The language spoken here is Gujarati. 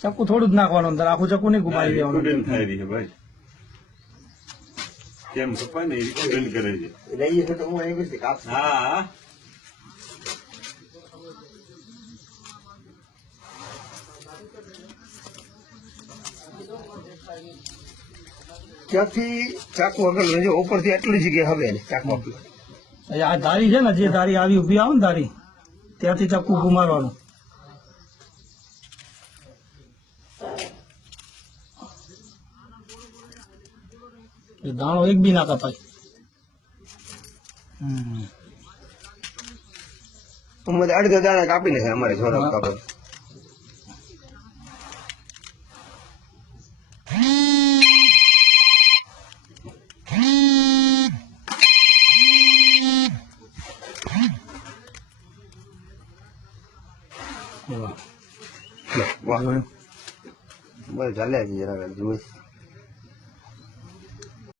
ચક્કુ થોડું જ નાખવાનું અંદર, આખું ચક્કુ નહીં ઘુમાવી દેવાનું. કુડન થાય રહી છે ભાઈ, કેમ કપાય ને એ કુડન કરે છે. લઈએ તો હું અહીં ઘૂસી કાપ. હા ત્યાંથી ચાકુ આગળ લેજો, ઉપરથી એટલી જગ્યાએ હવે ને ચાકુ આપી. આ ધારી છે ને, જે ધારી આવી ઉભી આવે ને ધારી, ત્યાંથી ચક્કુ ઘુમાડવાનું. એ દાણો એક બી ના કપાય. અમારે અડધા દાણા કાપી નાખે અમારે જોરા કાપે. વાહ બસ ચાલે જરા જોઈ